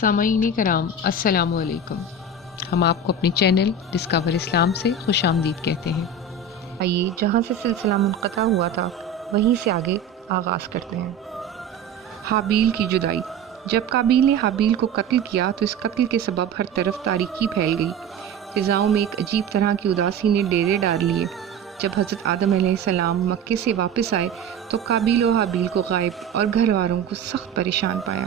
سامعین کرام السلام علیکم۔ ہم آپ کو اپنے چینل ڈسکور اسلام سے خوش آمدید کہتے ہیں۔ آئیے جہاں سے سلسلہ منقطع ہوا تھا وہیں سے آگے آغاز کرتے ہیں۔ حابیل کی جدائی۔ جب قابیل نے حابیل کو قتل کیا تو اس قتل کے سبب ہر طرف تاریکی پھیل گئی۔ فضاؤں میں ایک عجیب طرح کی اداسی نے ڈیرے ڈال لیے۔ جب حضرت آدم علیہ السلام مکے سے واپس آئے تو قابیل و حابیل کو غائب اور گھر والوں کو سخت پریشان پایا۔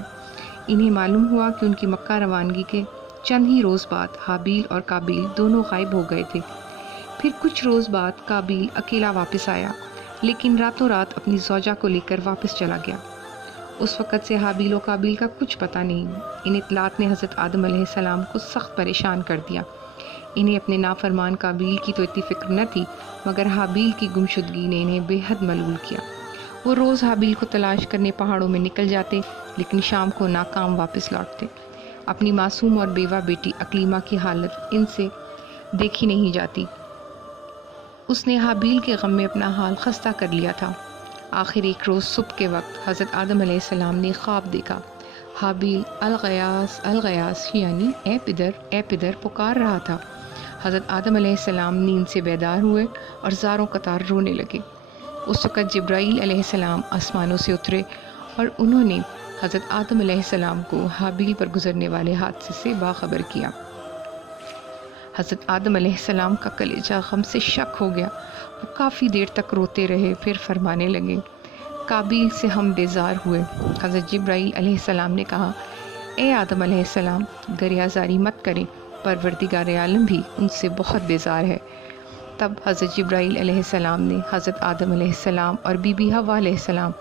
انہیں معلوم ہوا کہ ان کی مکہ روانگی کے چند ہی روز بعد حابیل اور قابیل دونوں غائب ہو گئے تھے۔ پھر کچھ روز بعد قابیل اکیلا واپس آیا، لیکن راتوں رات اپنی زوجہ کو لے کر واپس چلا گیا۔ اس وقت سے حابیل و قابیل کا کچھ پتہ نہیں۔ ان اطلاعات نے حضرت آدم علیہ السلام کو سخت پریشان کر دیا۔ انہیں اپنے نافرمان قابیل کی تو اتنی فکر نہ تھی، مگر حابیل کی گمشدگی نے انہیں بے حد ملول کیا۔ وہ روز حابیل کو تلاش کرنے پہاڑوں میں نکل جاتے، لیکن شام کو ناکام واپس لوٹتے۔ اپنی معصوم اور بیوہ بیٹی اقلیمہ کی حالت ان سے دیکھی نہیں جاتی۔ اس نے حابیل کے غم میں اپنا حال خستہ کر لیا تھا۔ آخر ایک روز صبح کے وقت حضرت آدم علیہ السلام نے خواب دیکھا۔ حابیل الغیاث الغیاث یعنی اے پدر پکار رہا تھا۔ حضرت آدم علیہ السلام نیند سے بیدار ہوئے اور زاروں قطار رونے لگے۔ اس وقت جبرائیل علیہ السلام آسمانوں سے اترے اور انہوں نے حضرت آدم علیہ السلام کو حابیل پر گزرنے والے حادثے سے باخبر کیا۔ حضرت آدم علیہ السلام کا کلیجہ غم سے شک ہو گیا۔ وہ کافی دیر تک روتے رہے، پھر فرمانے لگے، قابیل سے ہم بیزار ہوئے۔ حضرت جبرائیل علیہ السلام نے کہا، اے آدم علیہ السلام، گریہ مت کریں، پروردگار عالم بھی ان سے بہت بیزار ہے۔ تب حضرت جبرائیل علیہ السلام نے حضرت آدم علیہ السلام اور بی بی حوا علیہ السلام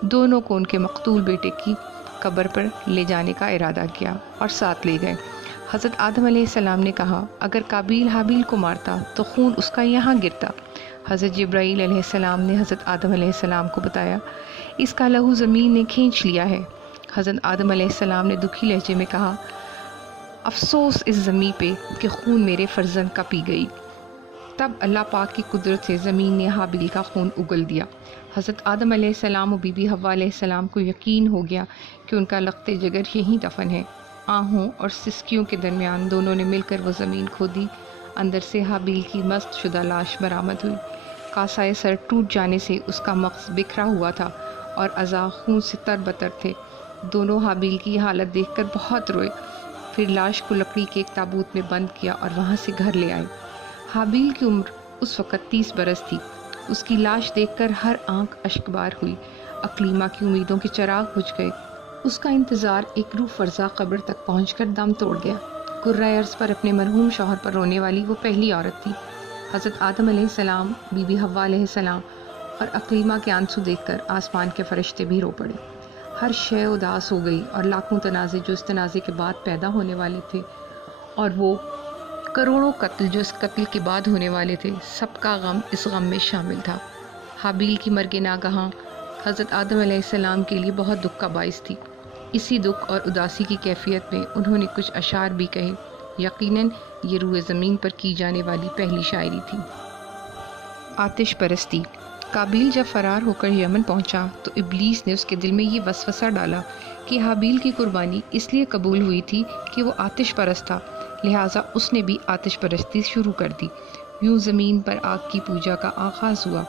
دونوں کو ان کے مقتول بیٹے کی قبر پر لے جانے کا ارادہ کیا اور ساتھ لے گئے۔ حضرت آدم علیہ السلام نے کہا، اگر قابیل حابیل کو مارتا تو خون اس کا یہاں گرتا۔ حضرت جبرائیل علیہ السلام نے حضرت آدم علیہ السلام کو بتایا، اس کا لہو زمین نے کھینچ لیا ہے۔ حضرت آدم علیہ السلام نے دکھی لہجے میں کہا، افسوس اس زمین پہ کہ خون میرے فرزند کا پی گئی۔ تب اللہ پاک کی قدرت سے زمین نے حابیل کا خون اگل دیا۔ حضرت آدم علیہ السلام و بی بی حوا علیہ السلام کو یقین ہو گیا کہ ان کا لخت جگر یہیں دفن ہے۔ آہوں اور سسکیوں کے درمیان دونوں نے مل کر وہ زمین کھودی۔ اندر سے حابیل کی مست شدہ لاش برآمد ہوئی۔ کاسائے سر ٹوٹ جانے سے اس کا مغز بکھرا ہوا تھا اور اعضاء خون سے تر بتر تھے۔ دونوں حابیل کی حالت دیکھ کر بہت روئے، پھر لاش کو لکڑی کے ایک تابوت میں بند کیا اور وہاں سے گھر لے آئے۔ حابیل کی عمر اس وقت 30 برس تھی۔ اس کی لاش دیکھ کر ہر آنکھ اشکبار ہوئی۔ اقلیمہ کی امیدوں کے چراغ بجھ گئے۔ اس کا انتظار ایک روح فرزا قبر تک پہنچ کر دم توڑ گیا۔ کرۂ ارض پر اپنے مرحوم شوہر پر رونے والی وہ پہلی عورت تھی۔ حضرت آدم علیہ السلام، بی بی حوا علیہ السلام اور اقلیمہ کے آنسو دیکھ کر آسمان کے فرشتے بھی رو پڑے۔ ہر شے اداس ہو گئی اور لاکھوں تنازع جو اس تنازع کے بعد پیدا ہونے والے تھے اور وہ کروڑوں قتل جو اس قتل کے بعد ہونے والے تھے، سب کا غم اس غم میں شامل تھا۔ حابیل کی مرگ ناگہاں حضرت آدم علیہ السلام کے لیے بہت دکھ کا باعث تھی۔ اسی دکھ اور اداسی کی کیفیت میں انہوں نے کچھ اشعار بھی کہے۔ یقیناً یہ روئے زمین پر کی جانے والی پہلی شاعری تھی۔ آتش پرستی۔ قابیل جب فرار ہو کر یمن پہنچا تو ابلیس نے اس کے دل میں یہ وسوسہ ڈالا کہ حابیل کی قربانی اس لیے قبول ہوئی تھی کہ وہ آتش پرست تھا، لہٰذا اس نے بھی آتش پرستی شروع کر دی۔ یوں زمین پر آگ کی پوجا کا آغاز ہوا۔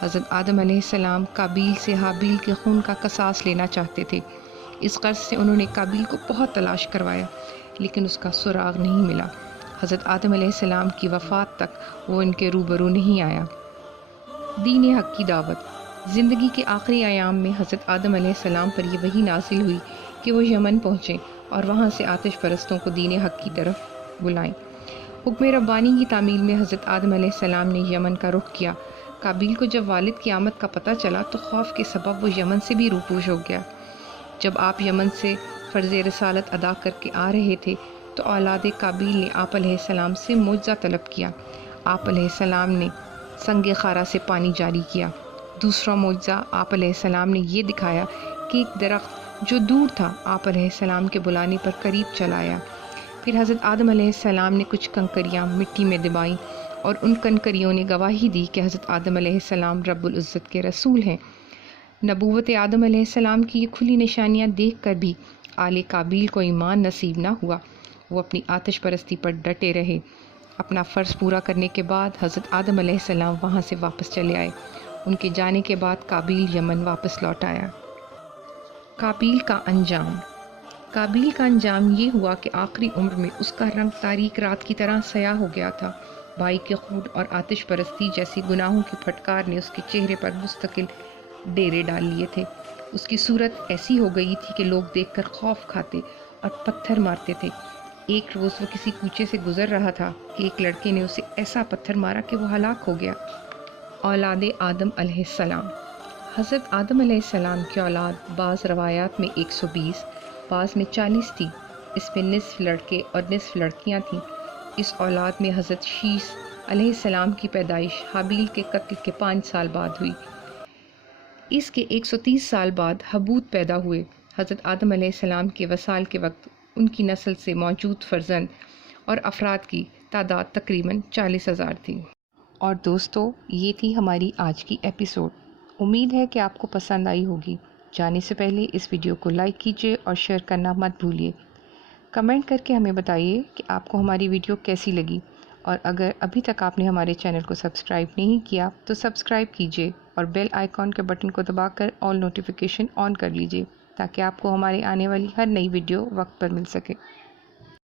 حضرت آدم علیہ السلام قابیل سے حابیل کے خون کا قصاص لینا چاہتے تھے۔ اس غرض سے انہوں نے قابیل کو بہت تلاش کروایا، لیکن اس کا سراغ نہیں ملا۔ حضرت آدم علیہ السلام کی وفات تک وہ ان کے روبرو نہیں آیا۔ دین حق کی دعوت۔ زندگی کے آخری ایام میں حضرت آدم علیہ السلام پر یہ وحی نازل ہوئی کہ وہ یمن پہنچیں اور وہاں سے آتش پرستوں کو دین حق کی طرف بلائیں۔ حکم ربانی کی تعمیل میں حضرت آدم علیہ السلام نے یمن کا رخ کیا۔ قابیل کو جب والد کی آمد کا پتہ چلا تو خوف کے سبب وہ یمن سے بھی روپوش ہو گیا۔ جب آپ یمن سے فرض رسالت ادا کر کے آ رہے تھے تو اولاد قابیل نے آپ علیہ السلام سے معجزہ طلب کیا۔ آپ علیہ السلام نے سنگ خارا سے پانی جاری کیا۔ دوسرا معجزہ آپ علیہ السلام نے یہ دکھایا کہ ایک درخت جو دور تھا آپ علیہ السلام کے بلانے پر قریب چلا آیا۔ پھر حضرت آدم علیہ السلام نے کچھ کنکریاں مٹی میں دبائیں اور ان کنکریوں نے گواہی دی کہ حضرت آدم علیہ السلام رب العزت کے رسول ہیں۔ نبوت آدم علیہ السلام کی یہ کھلی نشانیاں دیکھ کر بھی آل قابیل کو ایمان نصیب نہ ہوا، وہ اپنی آتش پرستی پر ڈٹے رہے۔ اپنا فرض پورا کرنے کے بعد حضرت آدم علیہ السلام وہاں سے واپس چلے آئے۔ ان کے جانے کے بعد قابیل یمن واپس لوٹ آیا۔ قابیل کا انجام۔ قابیل کا انجام یہ ہوا کہ آخری عمر میں اس کا رنگ تاریک رات کی طرح سیاہ ہو گیا تھا۔ بھائی کے خون اور آتش پرستی جیسی گناہوں کی پھٹکار نے اس کے چہرے پر مستقل ڈیرے ڈال لیے تھے۔ اس کی صورت ایسی ہو گئی تھی کہ لوگ دیکھ کر خوف کھاتے اور پتھر مارتے تھے۔ ایک روز وہ کسی کوچے سے گزر رہا تھا کہ ایک لڑکے نے اسے ایسا پتھر مارا کہ وہ ہلاک ہو گیا۔ اولاد آدم علیہ السلام۔ حضرت آدم علیہ السلام کی اولاد بعض روایات میں 120، بعض میں 40 تھی۔ اس میں نصف لڑکے اور نصف لڑکیاں تھیں۔ اس اولاد میں حضرت شیس علیہ السلام کی پیدائش حابیل کے قتل کے 5 سال بعد ہوئی۔ اس کے 130 سال بعد حبود پیدا ہوئے۔ حضرت آدم علیہ السلام کے وصال کے وقت ان کی نسل سے موجود فرزند اور افراد کی تعداد تقریباً 40,000 تھی۔ اور دوستو، یہ تھی ہماری آج کی ایپیسوڈ۔ امید ہے کہ آپ کو پسند آئی ہوگی۔ جانے سے پہلے اس ویڈیو کو لائک کیجیے اور شیئر کرنا مت بھولیے۔ کمنٹ کر کے ہمیں بتائیے کہ آپ کو ہماری ویڈیو کیسی لگی، اور اگر ابھی تک آپ نے ہمارے چینل کو سبسکرائب نہیں کیا تو سبسکرائب کیجیے اور بیل آئیکن کے بٹن کو دبا کر آل نوٹیفیکیشن آن کر لیجیے تاکہ آپ کو ہمارے آنے والی ہر نئی ویڈیو وقت پر مل سکے۔